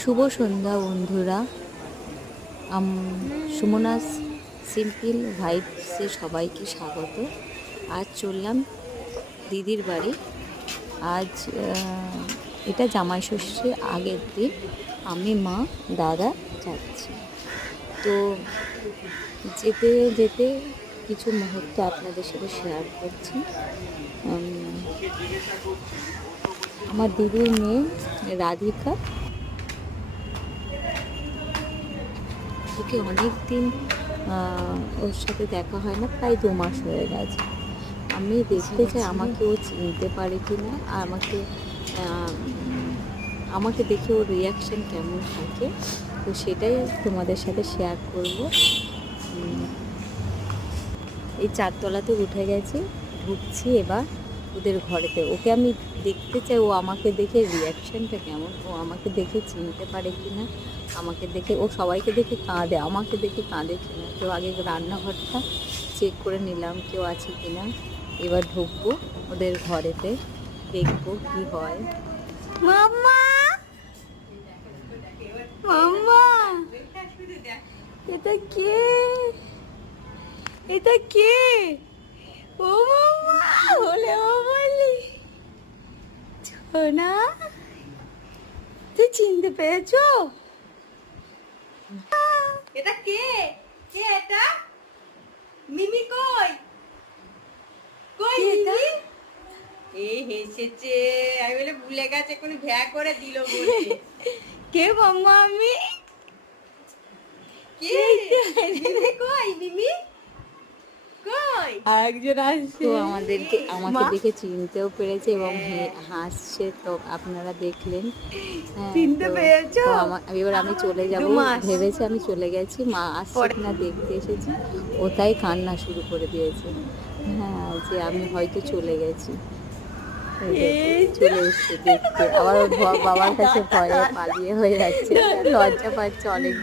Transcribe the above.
শুভ সন্ধ্যা বন্ধুরা। সুমনাস সিম্পল ভাইবসে সবাইকে স্বাগত। আজ চললাম দিদির বাড়ি। আজ এটা জামাই ষষ্ঠীর আগের দিন। আমি, মা, দাদা যাচ্ছি। তো যেতে যেতে কিছু মুহূর্ত আপনাদের সাথে শেয়ার করছি। আমার দিদির মেয়ে রাধিকা, ওকে অনেক দিন ওর সাথে দেখা হয় না, প্রায় 2 মাস হয়ে গেছে। আমি দেখতে চাই আমাকে ও চিনতে পারে কি না, আর আমাকে দেখে ওর রিয়াকশান কেমন থাকে, তো সেটাই তোমাদের সাথে শেয়ার করব। এই 4 তলাতে উঠে গেছি, ঢুকছি এবার ওদের ঘরেতে। ওকে আমি দেখতে চাই ও আমাকে দেখে রিয়াকশানটা কেমন, ও আমাকে দেখে চিনতে পারে কি না। আমাকে দেখে ও সবাইকে দেখে কাঁদে, আমাকে দেখে কাঁদে কি না। তো আগে রান্নাঘরটা চেক করে নিলাম কেউ আছে কি না। এবার ঢুকবো ওদের ঘরেতে, দেখবো কি হয়। মাম্মা, মাম্মা, এটা কে? এটা কে? ও মাম্মা, বলে ও বলি সোনা, তুই চিনতে পেরেছো? এটা কে? কে এটা? মিমি কই? কই মিমি? এই হেসেছে, আমি বলে ভুলে গেছে, কোন ভ্যা করে দিল বলে। কে মাম্মা? আমি কে? মিমি কই? মিমি কই? আরেকজন আসছে, তো আমাকে দেখে চিনতেও পেরেছে এবং হাসছে, তো আপনারা দেখলেন। চিনতে পেরেছো? এবার আমি চলে যাব ভেবেছি, আমি চলে গেছি, মা আসছে কিনা দেখতে এসেছি। ও তাই কান্না শুরু করে দিয়েছে, হ্যাঁ, যে আমি হয়তো চলে গেছি। চলে এসছে দেখতে, আবার বাবার কাছে ভয়ে পালিয়ে হয়ে যাচ্ছে, লজ্জা পাচ্ছে অনেকদিন।